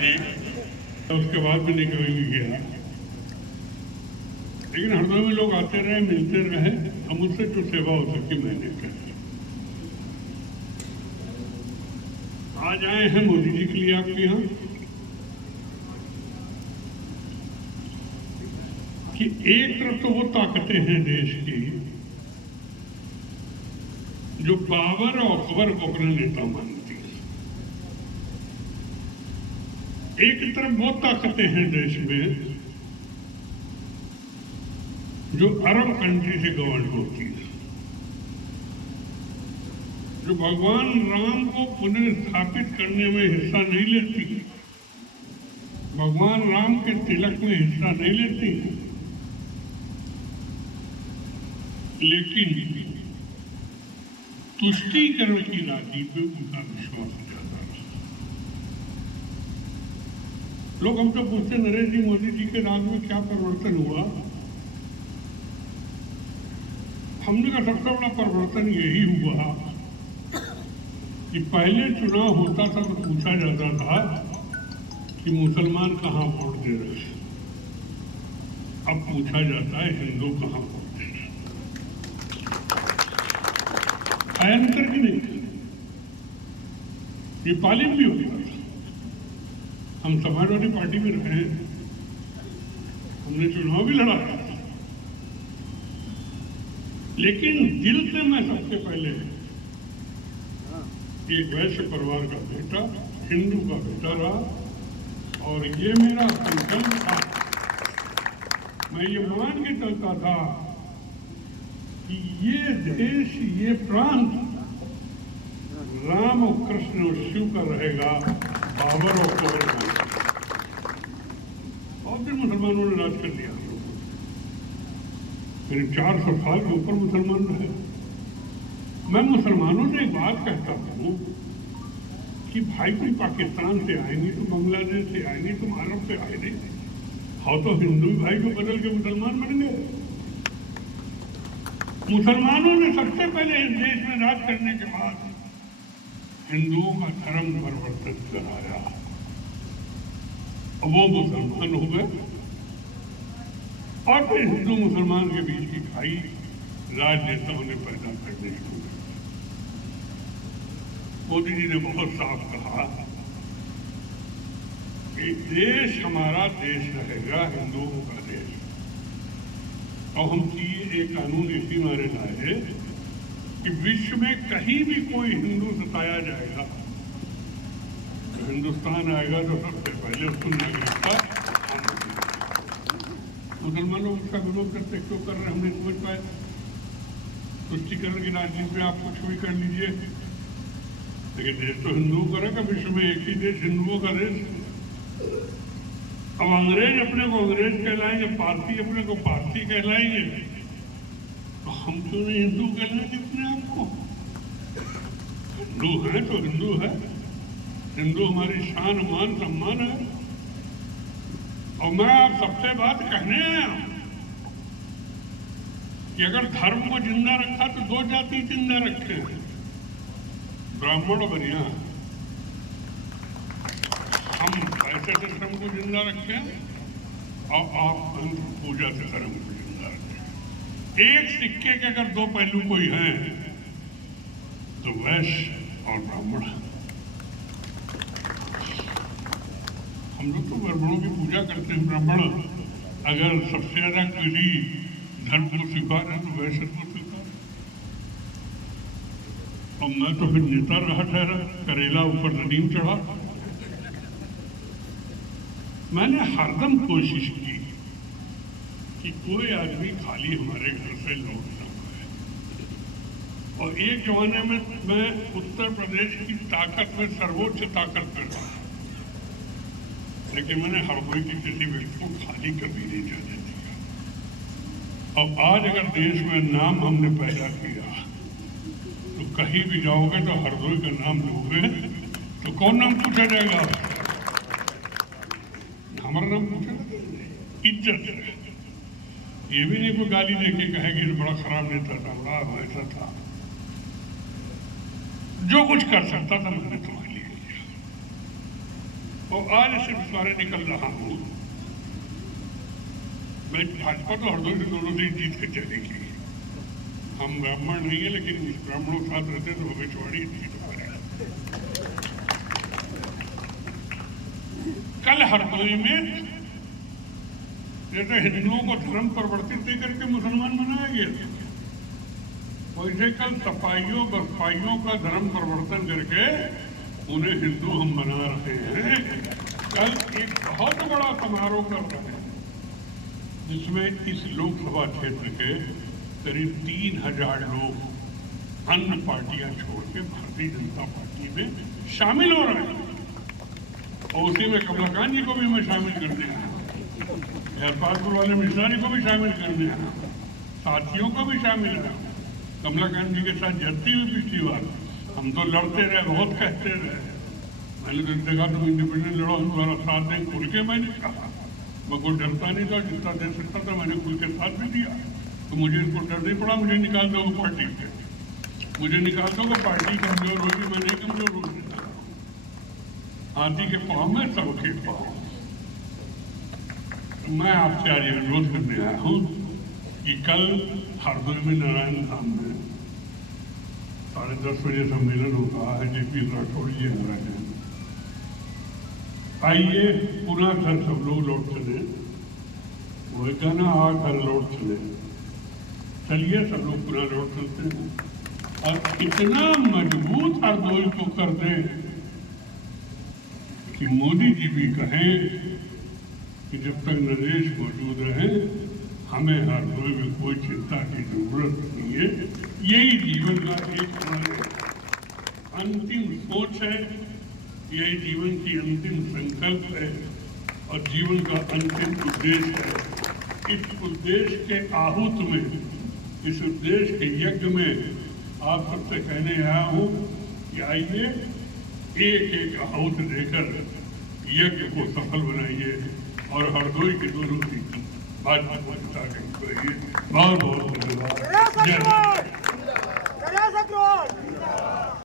जी, तो उसके बाद भी निकलेंगे गया, लेकिन हरदोई में लोग आते रहे, मिलते रहे, और मुझसे जो सेवा हो सकी मैंने कही। आज आए हैं मोदी जी के लिए आपके यहाँ कि एक तरफ तो वो ताकतें हैं देश की जो बाबर और अकबर को अपना नेता मानती है, एक तरफ वो ताकतें हैं देश में जो अरब कंट्री से गवर्न होती है, जो भगवान राम को पुनर्स्थापित करने में हिस्सा नहीं लेती, भगवान राम के तिलक में हिस्सा नहीं लेती, लेकिन तुष्टीकरण की राजनीति में उनका विश्वास ज्यादा रहा। लोग हमसे पूछते नरेंद्र जी मोदी जी के राज में क्या परिवर्तन हुआ। हमने का सबसे बड़ा परिवर्तन यही हुआ कि पहले चुनाव होता था तो पूछा जाता था कि मुसलमान कहाँ वोट दे रहे हैं, अब पूछा जाता है हिंदू कहाँ वोट दे रहे हैं। अंतर की नहीं, ये पालित भी होता था। हम समाजवादी पार्टी में रहे हैं, हमने चुनाव भी लड़ा था, लेकिन दिल से मैं सबसे पहले एक वैश्य परिवार का बेटा, हिंदू का बेटा रहा, और ये मेरा संकल्प था। मैं ये मान के चलता था कि ये देश, ये प्रांत राम और कृष्ण और शिव का रहेगा, बाबर और अकबर का। और फिर मुसलमानों ने राज कर दिया, करीब 400 साल के ऊपर मुसलमान रहे। मैं मुसलमानों से एक बात कहता हूँ कि भाई तुम पाकिस्तान से आए नहीं, तुम बांग्लादेश से आए नहीं, तुम अरब से आए नहीं, हाँ तो हिंदू भाई को बदल के मुसलमान बन गए। मुसलमानों ने सबसे पहले इस देश में राज करने के बाद हिंदुओं का धर्म परिवर्तन कराया, वो मुसलमान हो गए, और फिर हिंदू मुसलमान के बीच की खाई राजनेताओं ने पैदा करने शुरू की। मोदी जी ने बहुत साफ कहा कि देश हमारा देश रहेगा, हिंदुओं का देश, और हम ये कानून इसी मारे लाए कि विश्व में कहीं भी कोई हिंदू सताया जाएगा तो हिंदुस्तान आएगा तो सबसे पहले उसको नागरिकता। मुसलमान लोग उसका विरोध करते क्यों कर रहे हैं, हम नहीं समझ पाए। तुष्टीकरण की राजनीति में आप कुछ भी कर लीजिए, लेकिन देश तो हिंदुओं का रहेगा, विश्व में एक ही देश, हिंदुओं का देश। अब अंग्रेज अपने को अंग्रेज कहलाएंगे, पारसी अपने को पारसी कहलाएंगे, तो हम क्यों नहीं हिंदू कहलाएंगे अपने आप को। हिंदू है तो हिंदू है, हिंदू हमारी शान मान सम्मान है। और मैं आप सबसे बात कहने आया कि अगर धर्म को जिंदा रखा तो दो जाति जिंदा रखे, ब्राह्मण और बनिया। हम ऐसे से धर्म को जिंदा रखें और आप अंत पूजा से धर्म को जिंदा रखें। एक सिक्के के अगर दो पहलू कोई हैं तो वैश्य और ब्राह्मण। हम लोग तो ब्राह्मणों की पूजा करते हैं। ब्राह्मण अगर सबसे ज्यादा किसी धर्म को स्वीकार है तो वैश्य को स्वीकार है। और मैं तो फिर नेता रहा ठहरा, करेला ऊपर नदीम चढ़ा। मैंने हरदम कोशिश की कि कोई आदमी खाली हमारे घर से लौट ना पाए। और एक जमाने में मैं उत्तर प्रदेश की ताकत में सर्वोच्च ताकत में रहा, लेकिन मैंने हरदोई की किसी व्यक्ति को खाली कभी नहीं जाने दिया। और आज अगर देश में नाम हमने पैदा किया तो कहीं भी जाओगे तो हरदोई का नाम लोगे तो कौन नाम पूछा जाएगा? हमारा नाम पूछा, इज्जत है। ये भी नहीं कोई गाली देके कहेगी तो बड़ा खराब नेता था, बड़ा ऐसा था। जो कुछ कर सकता था मैंने तुम्हारे लिए किया। और आज सिर्फ सारे निकल रहा हूं। मैं भाजपा तो हरदोई से दोनों से जीत के चलेगी। हम ब्राह्मण नहीं है, लेकिन ब्राह्मणों के साथ रहते तो भविष्यवाणी जीत पाएगा। कल हरदोई में जैसे हिंदुओं को धर्म परिवर्तित दे करके मुसलमान बनाया गया था, वैसे कल सपाइयों बसपाइयों का धर्म परिवर्तन करके उन्हें हिंदू हम बना रहे हैं। कल एक बहुत बड़ा समारोह कर रहे हैं, जिसमें इस लोकसभा क्षेत्र के करीब 3000 लोग अन्य पार्टियां छोड़ के भारतीय जनता पार्टी में शामिल हो रहे हैं। और उसी में कमलाकांत जी को भी मैं शामिल करने आया, जयपालपुर वाले मिश्रा जी को भी शामिल करने आया, साथियों को भी शामिल आया। कमलाकांत जी के साथ जलती हुई पिछली बार हम तो लड़ते रहे, बहुत कहते रहे। मैंने तो देखा तुम इंडिपेंडेंट लड़ो, हम तुम्हारा साथ दें, खुल के मैंने कहा। मैं कोई डरता नहीं था, जितना दे सकता था मैंने खुल के साथ भी दिया। तो मुझे इनको डर नहीं पड़ा, मुझे निकाल दोगे पार्टी से, मुझे निकाल दोगे, पार्टी कमजोर होगी, मैं नहीं कमजोर हो सकता। हाथी के पाँव में सबके पाँव। मैं आपसे आज अनुरोध करने आया हूँ कि कल हरदोई में नारायण धाम में 10:30 बजे सम्मेलन होगा है। जेपी राठौड़ जी आ रहे हैं। आइए पुनः घर सब लोग लौट चले, वो कहना आ घर लौट चले, चलिए सब लोग पुनः लौट चलते हैं और इतना मजबूत हरदोई को कर दें कि मोदी जी भी कहें कि जब तक नरेश मौजूद रहे हमें हरदोई में कोई चिंता की जरूरत नहीं है। यही जीवन का एक अंतिम सोच है, यही जीवन की अंतिम संकल्प है और जीवन का अंतिम उद्देश्य है। इस उद्देश्य के आहूत में, इस उद्देश्य के यज्ञ में आप सबसे कहने आया हूँ कि आइए एक एक आहूत देकर यज्ञ को सफल बनाइए और हरदोई के दोनों की भाजपा को जिता के बहुत बहुत धन्यवाद।